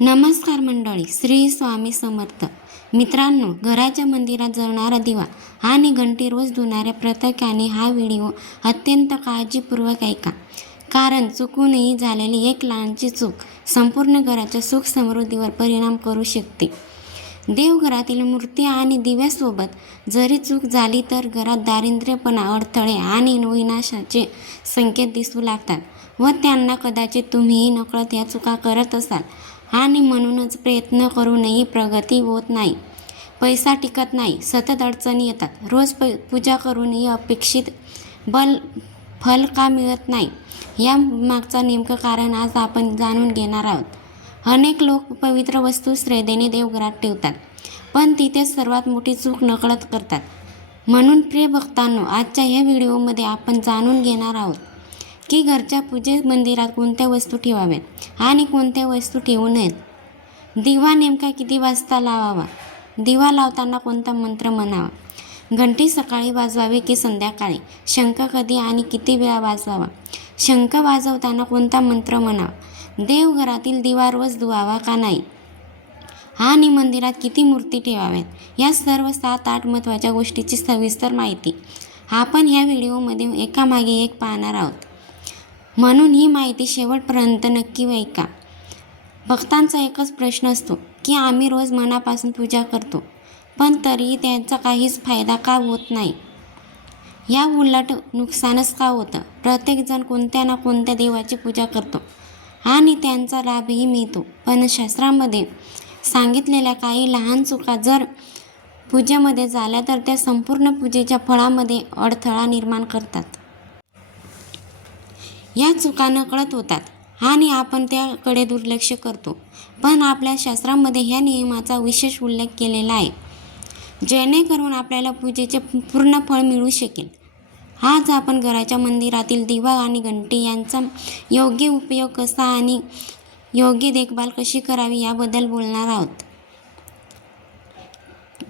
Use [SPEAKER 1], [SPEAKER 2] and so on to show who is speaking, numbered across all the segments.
[SPEAKER 1] नमस्कार मंडळी श्री स्वामी समर्थ. मित्रांनो घराच्या मंदिरात जळणारा दिवा आणि घंटी रोज धुणाऱ्या प्रत्येकाने हा व्हिडिओ अत्यंत काळजीपूर्वक ऐका. कारण चुकूनही झालेली एक लहानची चूक संपूर्ण घराच्या सुख समृद्धीवर परिणाम करू शकते. देवघरातील मूर्ती आणि दिव्यासोबत जरी चूक झाली तर घरात दारिद्र्यपणा अडथळे आणि विनाशाचे संकेत दिसू लागतात व त्यांना कदाचित तुम्हीही नकळत या चुका करत असाल. आणि म्हणूनच प्रयत्न करूनही प्रगती होत नाही. पैसा टिकत नाही सतत अडचणी येतात. रोज प पूजा करूनही अपेक्षित बल फल का मिळत नाही? या मागचं नेमकं कारण आज आपण जाणून घेणार आहोत. अनेक लोक पवित्र वस्तू श्रद्धेने देवघरात ठेवतात पण तिथे सर्वात मोठी चूक नकळत करतात. म्हणून प्रिय भक्तांनो आजच्या ह्या व्हिडिओमध्ये आपण जाणून घेणार आहोत की घरच्या पूजे मंदिरात कोणत्या वस्तू ठेवाव्यात आणि कोणत्या वस्तू ठेवू नयेत? दिवा नेमका किती वाजता लावावा? दिवा लावताना कोणता मंत्र म्हणावा? घंटी सकाळी वाजवावी की संध्याकाळी? शंख कधी आणि किती वेळा वाजवावा? शंख वाजवताना कोणता मंत्र म्हणावा? देवघरातील दिवा रोज धुवावा का नाही? आणि मंदिरात किती मूर्ती ठेवाव्यात? या सर्व सात आठ महत्त्वाच्या गोष्टीची सविस्तर माहिती आपण ह्या व्हिडिओमध्ये एकामागे एक पाहणार आहोत. म्हणून ही माहिती शेवटपर्यंत नक्की ऐका. भक्तांचा एकच प्रश्न असतो की आम्ही रोज मनापासून पूजा करतो पण तरीही त्यांचा काहीच फायदा का होत नाही? या उलट नुकसानच का होतं? प्रत्येकजण कोणत्या ना कोणत्या देवाची पूजा करतो आणि त्यांचा लाभही मिळतो. पण शास्त्रामध्ये सांगितलेल्या काही लहान चुका जर पूजेमध्ये झाल्या तर त्या संपूर्ण पूजेच्या फळामध्ये अडथळा निर्माण करतात. या चुका नकळत होतात आणि आपण त्याकडे दुर्लक्ष करतो. पण आपल्या शास्त्रामध्ये ह्या नियमाचा विशेष उल्लेख केलेला आहे. जेणेकरून आपल्याला पूजेचे पूर्ण फळ मिळू शकेल. आज आपण घराच्या मंदिरातील दिवा आणि घंटी यांचा योग्य उपयोग कसा आणि योग्य देखभाल कशी करावी याबद्दल बोलणार आहोत.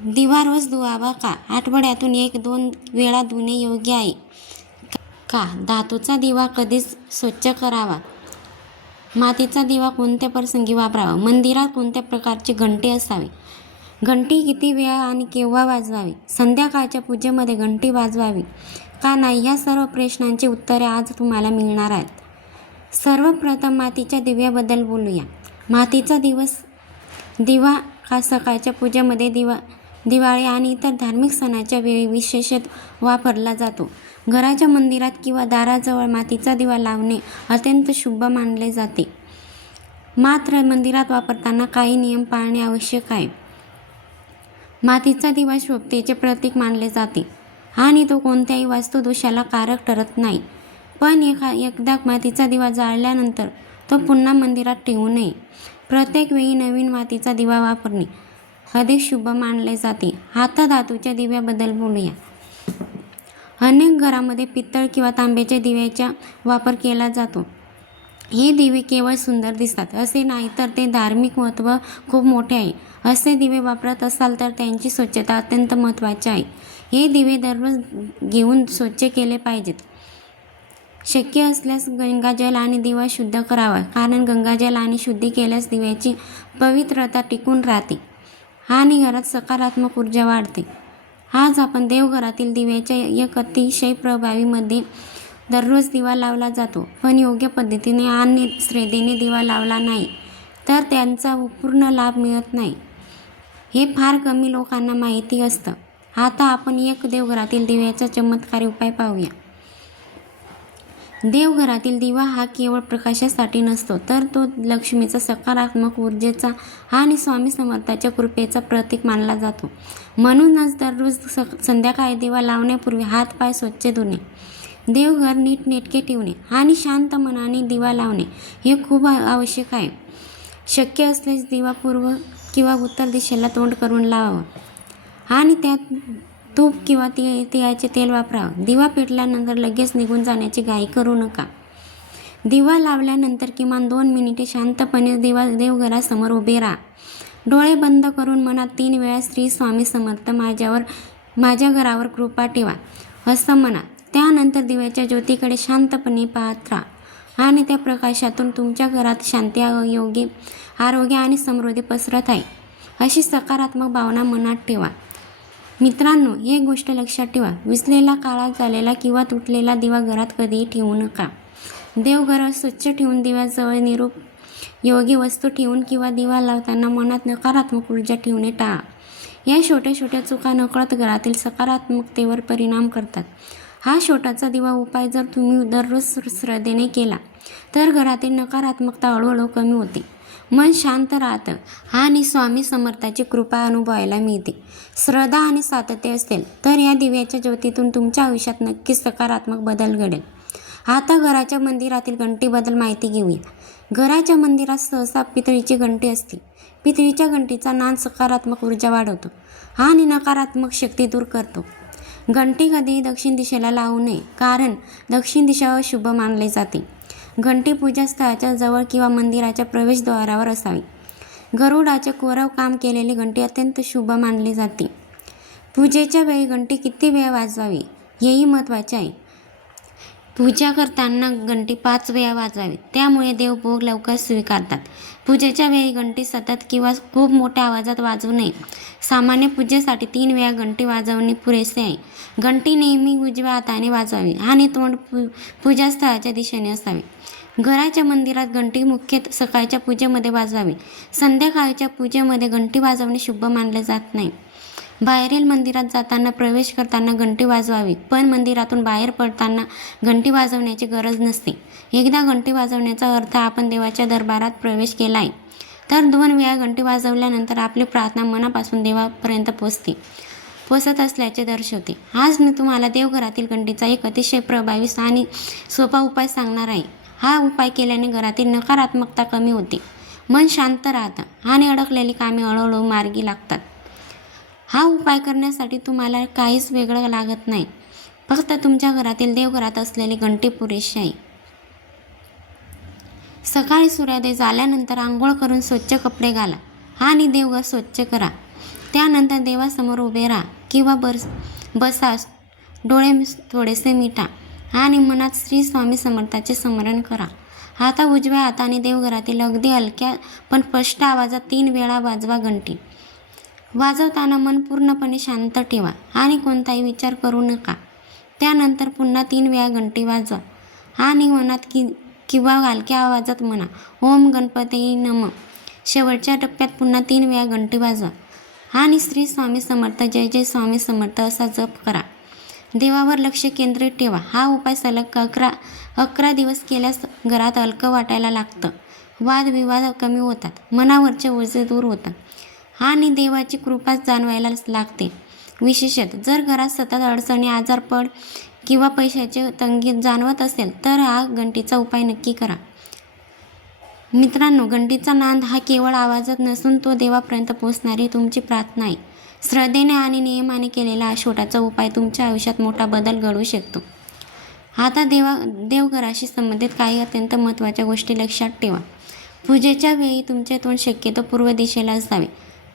[SPEAKER 1] दिवा रोज धुवावा का? आठवड्यातून एक दोन वेळा धुणे योग्य आहे. का? धातूचा दिवा कधीच स्वच्छ करावा. मातीचा दिवा कोणत्या प्रसंगी वापरावा? मंदिरात कोणत्या प्रकारची घंटी असावी? घंटी किती वेळा आणि केव्हा वाजवावी? संध्याकाळच्या पूजेमध्ये घंटी वाजवावी का नाही? ह्या सर्व प्रश्नांची उत्तरे आज तुम्हाला मिळणार आहेत. सर्वप्रथम मातीच्या दिव्याबद्दल बोलूया. मातीचा दिवस दिवा का सकाळच्या पूजेमध्ये दिवा दिवाळी आणि इतर धार्मिक सणाच्या वेळी विशेषत वापरला जातो. घराच्या मंदिरात किंवा दाराजवळ मातीचा दिवा लावणे अत्यंत शुभ मानले जाते. मात्र मंदिरात वापरताना काही नियम पाळणे आवश्यक आहे. मातीचा दिवा शोभतेचे प्रतीक मानले जाते आणि तो कोणत्याही वास्तुदोषाला कारक ठरत नाही. पण एका एकदा मातीचा दिवा जाळल्यानंतर तो पुन्हा मंदिरात ठेवू नये. प्रत्येक वेळी नवीन मातीचा दिवा वापरणे अधिक शुभ मानले जाते. हाता धातूच्या दिव्याबद्दल बोलूया. अनेक घरामध्ये पितळ किंवा तांब्याच्या दिव्याचा वापर केला जातो. हे दिवे केवळ सुंदर दिसतात. असे नाही तर ते धार्मिक महत्त्व खूप मोठे आहे. असे दिवे वापरत असाल तर त्यांची स्वच्छता अत्यंत महत्त्वाची आहे. हे दिवे दररोज घेऊन स्वच्छ केले पाहिजेत. शक्य असल्यास गंगाजल आणि दिवा शुद्ध करावा. कारण गंगाजल आणि शुद्धी केल्यास दिव्याची पवित्रता टिकून राहते. आणि घरात सकारात्मक ऊर्जा वाढते. आज आपण देवघरातील दिव्याच्या एक अतिशय प्रभावीमध्ये दररोज दिवा लावला जातो. पण योग्य पद्धतीने आणि श्रद्धेने दिवा लावला नाही तर त्यांचा पूर्ण लाभ मिळत नाही. हे फार कमी लोकांना माहिती असतं. आता आपण एक देवघरातील दिव्याचा चमत्कारी उपाय पाहूया. देवघरातील दिवा हा केवळ प्रकाशासाठी नसतो तर तो लक्ष्मीचा सकारात्मक ऊर्जेचा आणि स्वामी समर्थाच्या कृपेचा प्रतीक मानला जातो. म्हणूनच दररोज स संध्याकाळी दिवा लावण्यापूर्वी हात पाय स्वच्छ धुणे देवघर नीटनेटके ठेवणे आणि शांत मनाने दिवा लावणे हे खूप आवश्यक आहे. शक्य असल्यास दिवा पूर्व किंवा उत्तर दिशेला तोंड करून लावावं. आणि त्यात तूप किंवा ति तिळाचे तेल वापरावं. दिवा पेटल्यानंतर लगेच निघून जाण्याची घाई करू नका. दिवा लावल्यानंतर किमान दोन मिनिटे शांतपणे दिवा देवघरासमोर उभे राहा. डोळे बंद करून मनात तीन वेळा श्री स्वामी समर्थ माझ्यावर माझ्या घरावर कृपा ठेवा. असं म्हणा. त्यानंतर दिव्याच्या ज्योतीकडे शांतपणे पाहत राहा. आणि त्या प्रकाशातून तुमच्या घरात शांती योग्य आरोग्य आणि समृद्धी पसरत आहे. अशी सकारात्मक भावना मनात ठेवा. मित्रांनो एक गोष्ट लक्षात ठेवा. विसलेला काळा झालेला किंवा तुटलेला दिवा घरात कधीही ठेवू नका. देवघर स्वच्छ ठेवून दिव्याजवळ निरूप योग्य वस्तू ठेवून किंवा दिवा लावताना मनात नकारात्मक ऊर्जा ठेवणे टाळा. या छोट्या छोट्या चुका नकळत घरातील सकारात्मकतेवर परिणाम करतात. हा छोटाचा दिवा उपाय जर तुम्ही दररोज श्रद्धेने केला तर घरातील नकारात्मकता हळूहळू कमी होते. मन शांत राहतं. आणि स्वामी समर्थाची कृपा अनुभवायला मिळते. श्रद्धा आणि सातत्य असेल तर या दिव्याच्या ज्योतीतून तुमच्या आयुष्यात नक्कीच सकारात्मक बदल घडेल. आता घराच्या मंदिरातील घंटीबद्दल माहिती घेऊया. घराच्या मंदिरात सहसा पितळीची घंटी असते. पितळीच्या घंटीचा नान सकारात्मक ऊर्जा वाढवतो आणि नकारात्मक शक्ती दूर करतो. घंटी कधीही दक्षिण दिशेला लावू नये कारण दक्षिण दिशा शुभ मानले जाते. घंटी पूजास्थळाच्या जवळ किंवा मंदिराच्या प्रवेशद्वारावर असावी. गरुडाचे कोरव काम केलेली घंटी अत्यंत शुभ मानली जाते. पूजेच्या वेळी घंटी किती वेळ वाजवावी हेही महत्त्वाचे आहे. पूजा करताना घंटी पाच वेळा वाजवावी. त्यामुळे देव भोग लवकर स्वीकारतात. पूजेच्या वेळी घंटी सतत किंवा खूप मोठ्या आवाजात वाजवू नये. सामान्य पूजेसाठी तीन वेळा घंटी वाजवणे पुरेसे आहे. घंटी नेहमी उजव्या हाताने वाजवावी आणि तोंड पू पूजास्थळाच्या दिशेने असावे. घराच्या मंदिरात घंटी मुख्य सकाळच्या पूजेमध्ये वाजवावी. संध्याकाळच्या पूजेमध्ये घंटी वाजवणे शुभ मानले जात नाही. बाहेरील मंदिरात जाताना प्रवेश करताना घंटी वाजवावी पण मंदिरातून बाहेर पडताना घंटी वाजवण्याची गरज नसते. एकदा घंटी वाजवण्याचा अर्थ आपण देवाच्या दरबारात प्रवेश केला आहे तर दोन वेळा घंटी वाजवल्यानंतर आपली प्रार्थना मनापासून देवापर्यंत पोचते पोचत असल्याचे दर्शवते. आज मी तुम्हाला देवघरातील घंटीचा एक अतिशय प्रभावी आणि सोपा उपाय सांगणार आहे. हा उपाय केल्याने घरातील नकारात्मकता कमी होते. मन शांत राहतं आणि अडकलेली कामे हळूहळू मार्गी लागतात. हा उपाय करण्यासाठी तुम्हाला काहीच वेगळं लागत नाही. फक्त तुमच्या घरातील देवघरात असलेली घंटी पुरेशी आहे. सकाळी सूर्योदय झाल्यानंतर आंघोळ करून स्वच्छ कपडे घाला आणि देवघर स्वच्छ करा. त्यानंतर देवासमोर उभे राहा किंवा बस बसा डोळे थोडेसे मिटा आणि मनात श्री स्वामी समर्थाचे स्मरण करा. हाता उजव्या हाताने देवघरातील अगदी हलक्या पण स्पष्ट आवाजात तीन वेळा वाजवा घंटी. वाजवताना मन पूर्णपणे शांत ठेवा आणि कोणताही विचार करू नका. त्यानंतर पुन्हा तीन वेळा घंटी वाजवा आणि मनात कि किंवा हलक्या आवाजात म्हणा ओम गणपती नम. शेवटच्या टप्प्यात पुन्हा तीन वेळा घंटी वाजवा आणि श्री स्वामी समर्थ जय जय स्वामी समर्थ असा जप करा. देवावर लक्ष केंद्रित ठेवा. हा उपाय सलग अकरा अकरा दिवस केल्यास घरात हलकं वाटायला लागतं. वादविवाद कमी होतात. मनावरचे ओझे दूर होतात. आणि देवाची कृपाच जाणवायला लागते. विशेषत जर घरात सतत अडचणी आजारपड किंवा पैशाचे तंगी जाणवत असेल तर हा घंटीचा उपाय नक्की करा. मित्रांनो घंटीचा नाद हा केवळ आवाजात नसून तो देवापर्यंत पोहोचणारी तुमची प्रार्थना आहे. श्रद्धेने आणि नियमाने केलेला हा छोटाचा उपाय तुमच्या आयुष्यात मोठा बदल घडवू शकतो. आता देवा देवघराशी संबंधित काही अत्यंत महत्त्वाच्या गोष्टी लक्षात ठेवा. पूजेच्या वेळी तुमचे तोंड शक्यतो पूर्व दिशेला असावे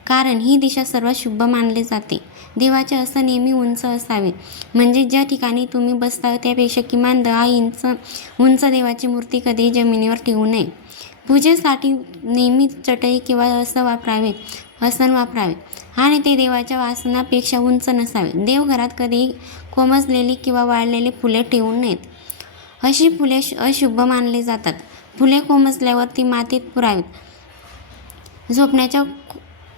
[SPEAKER 1] कारण ही दिशा सर्वात शुभ मानले जाते. देवाचे असं नेहमी उंच असावे. म्हणजे ज्या ठिकाणी तुम्ही बसता त्यापेक्षा किमान दहा इंच उंच देवाची मूर्ती कधीही जमिनीवर ठेवू नये. पूजेसाठी नेहमी चटई किंवा असं वापरावे हसन वापरावे. आणि ते देवाच्या वासनापेक्षा उंच नसावे. देवघरात कधीही कोमजलेली किंवा वाळलेली फुले ठेवू नयेत. अशी फुले श- अशुभ मानली जातात. फुले कोमजल्यावर ती मातीत पुरावीत. झोपण्याच्या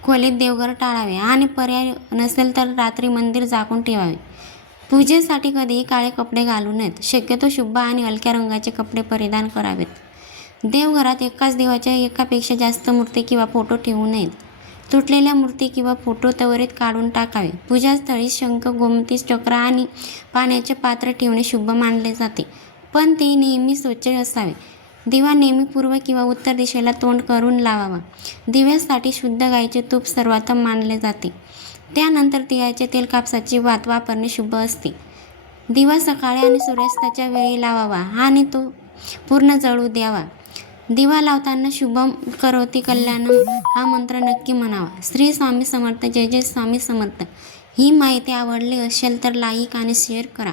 [SPEAKER 1] खोलीत देवघर टाळावे आणि पर्याय नसेल तर रात्री मंदिर झाकून ठेवावे. पूजेसाठी कधीही काळे कपडे घालू नयेत. शक्यतो शुभ आणि हलक्या रंगाचे कपडे परिधान करावेत. देवघरात एकाच देवाच्या एकापेक्षा जास्त मूर्ती किंवा फोटो ठेवू नयेत. तुटलेल्या मूर्ती किंवा फोटो त्वरित काढून टाकावे. पूजास्थळी शंख गोमती चक्र आणि पाण्याचे पात्र ठेवणे शुभ मानले जाते. पण ते नेहमी स्वच्छ असावे. दिवा नेहमी पूर्व किंवा उत्तर दिशेला तोंड करून लावावा. दिव्यासाठी शुद्ध गाईचे तूप सर्वोत्तम मानले जाते. त्यानंतर तिळाचे तेल कापसाची वात वापरणे शुभ असते. दिवा सकाळी आणि सूर्यास्ताच्या वेळी लावावा आणि तो पूर्ण जळू द्यावा. दिवा लावताना शुभम करोती कल्याणम हा मंत्र नक्की म्हणावा. श्री स्वामी समर्थ जय जय स्वामी समर्थ. ही माहिती आवडली असेल तर लाईक आणि शेअर करा.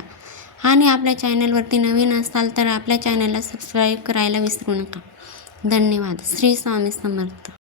[SPEAKER 1] आणि आपल्या चॅनलवरती नवीन असाल तर आपल्या चॅनलला सबस्क्राईब करायला विसरू नका. धन्यवाद. श्री स्वामी समर्थ.